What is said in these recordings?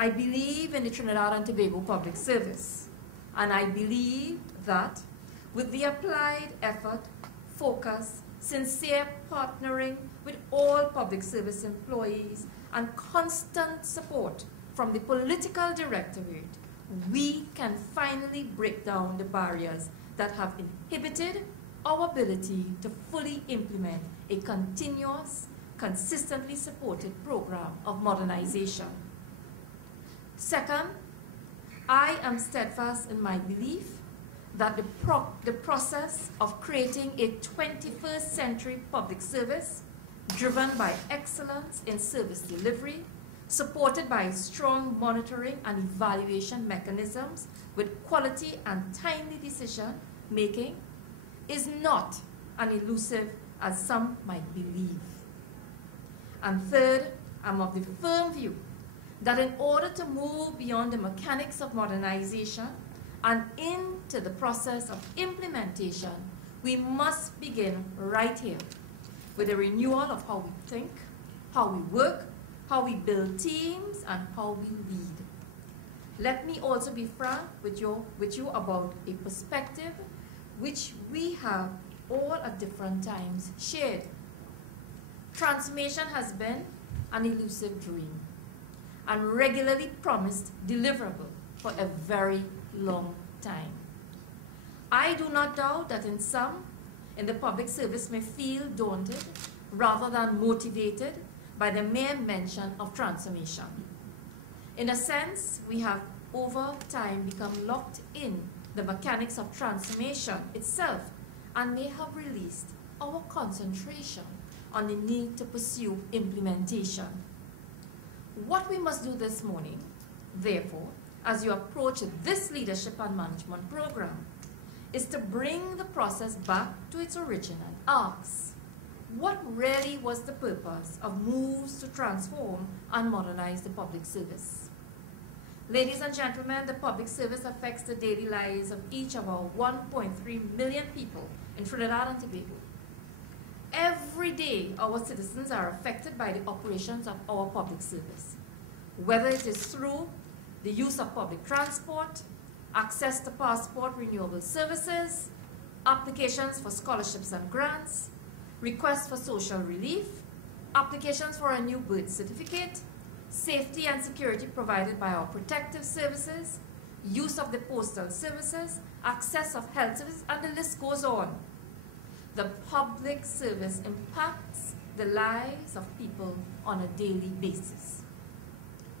I believe in the Trinidad and Tobago Public Service, and I believe that with the applied effort, focus, sincere partnering with all public service employees, and constant support from the political directorate, we can finally break down the barriers that have inhibited our ability to fully implement a continuous, consistently supported program of modernization. Second, I am steadfast in my belief that the process of creating a 21st century public service driven by excellence in service delivery, supported by strong monitoring and evaluation mechanisms with quality and timely decision making, is not as elusive as some might believe. And third, I'm of the firm view that in order to move beyond the mechanics of modernization and into the process of implementation, we must begin right here with a renewal of how we think, how we work, how we build teams, and how we lead. Let me also be frank with you about a perspective which we have all at different times shared. Transformation has been an elusive dream and regularly promised deliverable for a very long time. I do not doubt that some in the public service may feel daunted rather than motivated by the mere mention of transformation. In a sense, we have over time become locked in the mechanics of transformation itself and may have released our concentration on the need to pursue implementation. What we must do this morning, therefore, as you approach this leadership and management program, is to bring the process back to its origin and ask, what really was the purpose of moves to transform and modernize the public service? Ladies and gentlemen, the public service affects the daily lives of each of our 1.3 million people in Trinidad and Tobago. Every day, our citizens are affected by the operations of our public service, whether it is through the use of public transport, access to passport renewable services, applications for scholarships and grants, requests for social relief, applications for a new birth certificate, safety and security provided by our protective services, use of the postal services, access of health services, and the list goes on. The public service impacts the lives of people on a daily basis.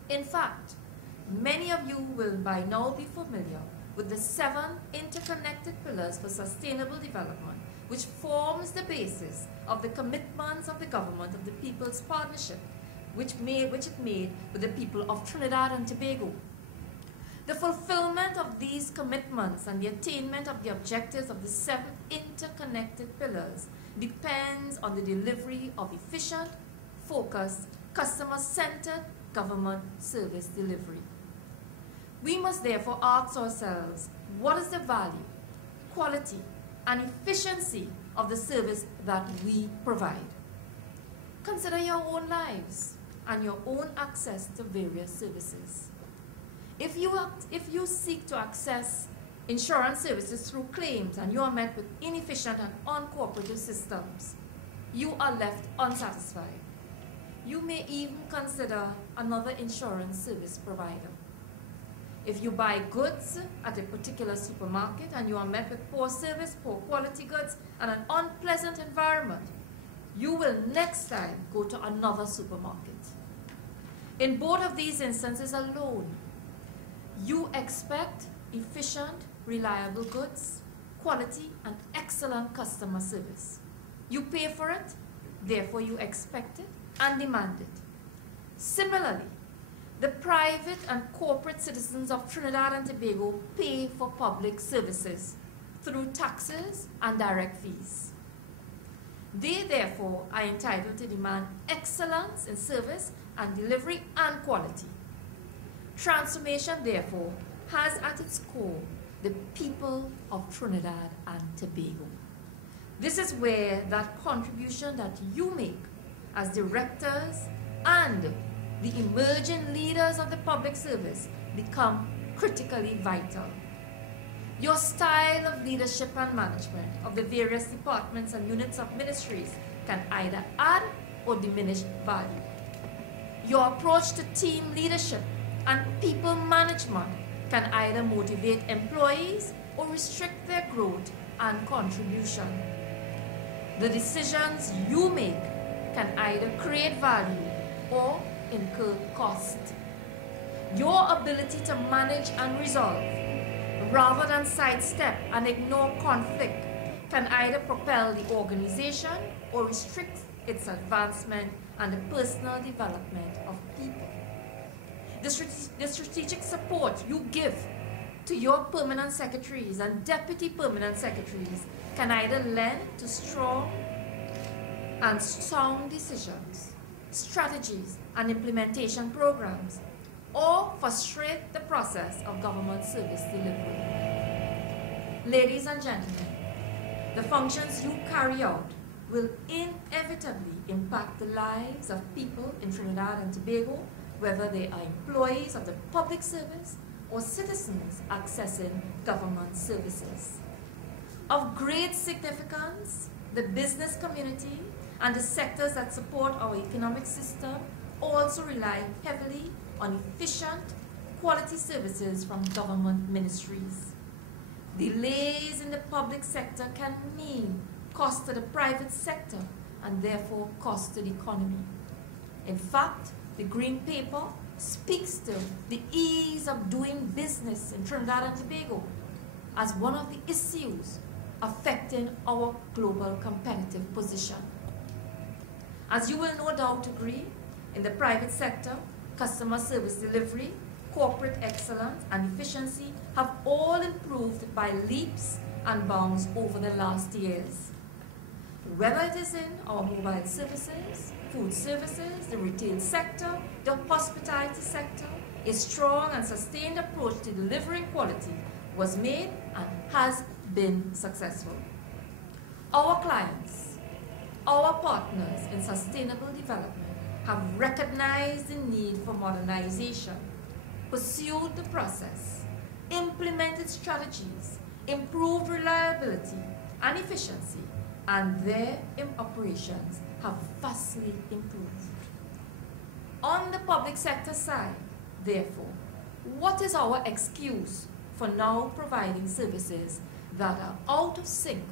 In fact, many of you will by now be familiar with the 7 interconnected pillars for sustainable development, which forms the basis of the commitments of the government of the People's Partnership, which it made with the people of Trinidad and Tobago. The fulfillment of these commitments and the attainment of the objectives of the 7 interconnected pillars depends on the delivery of efficient, focused, customer-centered government service delivery. We must therefore ask ourselves, what is the value, quality, and efficiency of the service that we provide? Consider your own lives and your own access to various services. If you seek to access insurance services through claims and you are met with inefficient and uncooperative systems, you are left unsatisfied. You may even consider another insurance service provider. If you buy goods at a particular supermarket and you are met with poor service, poor quality goods, and an unpleasant environment, you will next time go to another supermarket. In both of these instances alone, you expect efficient, reliable goods, quality, and excellent customer service. You pay for it, therefore you expect it and demand it. Similarly, the private and corporate citizens of Trinidad and Tobago pay for public services through taxes and direct fees. They, therefore, are entitled to demand excellence in service and delivery and quality. Transformation, therefore, has at its core the people of Trinidad and Tobago. This is where that contribution that you make as directors and the emerging leaders of the public service become critically vital. Your style of leadership and management of the various departments and units of ministries can either add or diminish value. Your approach to team leadership and people management can either motivate employees or restrict their growth and contribution. The decisions you make can either create value or incur cost. Your ability to manage and resolve, rather than sidestep and ignore conflict, can either propel the organization or restrict its advancement and the personal development of people. The strategic support you give to your permanent secretaries and deputy permanent secretaries can either lend to strong and sound decisions, strategies, and implementation programs, or frustrate the process of government service delivery. Ladies and gentlemen, the functions you carry out will inevitably impact the lives of people in Trinidad and Tobago, whether they are employees of the public service or citizens accessing government services. Of great significance, the business community and the sectors that support our economic system also rely heavily on efficient, quality services from government ministries. Delays in the public sector can mean cost to the private sector and therefore cost to the economy. In fact, the Green Paper speaks to the ease of doing business in Trinidad and Tobago as one of the issues affecting our global competitive position. As you will no doubt agree, in the private sector, customer service delivery, corporate excellence, and efficiency have all improved by leaps and bounds over the last years. Whether it is in our mobile services, food services, the retail sector, the hospitality sector, a strong and sustained approach to delivering quality was made and has been successful. Our clients, our partners in sustainable development have recognized the need for modernization, pursued the process, implemented strategies, improved reliability and efficiency, and their operations have vastly improved. On the public sector side, therefore, what is our excuse for now providing services that are out of sync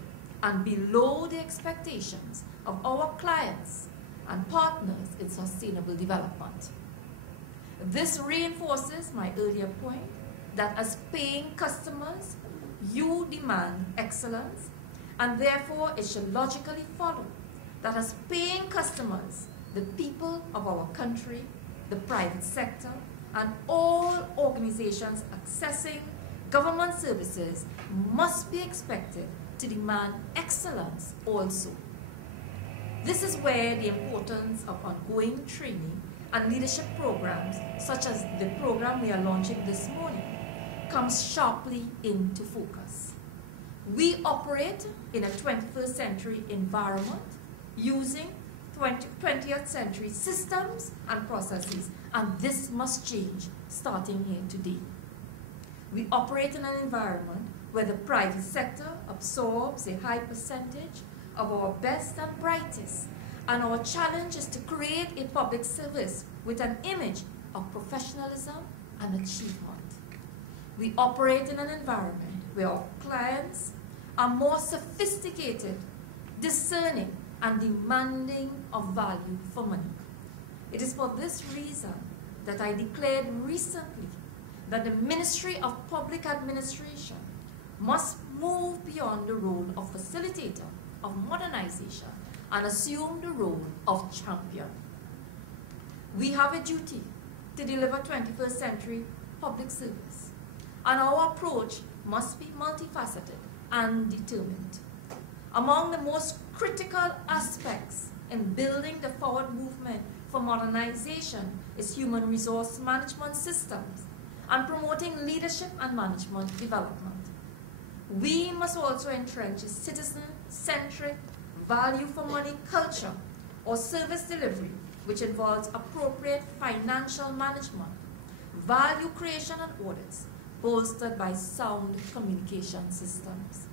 and below the expectations of our clients and partners in sustainable development? This reinforces my earlier point that as paying customers, you demand excellence, and therefore it should logically follow that as paying customers, the people of our country, the private sector, and all organizations accessing government services must be expected to demand excellence also. This is where the importance of ongoing training and leadership programs, such as the program we are launching this morning, comes sharply into focus. We operate in a 21st century environment using 20th century systems and processes, and this must change starting here today. We operate in an environment where the private sector absorbs a high percentage of our best and brightest, and our challenge is to create a public service with an image of professionalism and achievement. We operate in an environment where our clients are more sophisticated, discerning, and demanding of value for money. It is for this reason that I declared recently that the Ministry of Public Administration must move beyond the role of facilitator of modernization and assume the role of champion. We have a duty to deliver 21st century public service, and our approach must be multifaceted and determined. Among the most critical aspects in building the forward movement for modernization is human resource management systems and promoting leadership and management development. We must also entrench a citizen-centric value for money culture or service delivery which involves appropriate financial management, value creation and audits, bolstered by sound communication systems.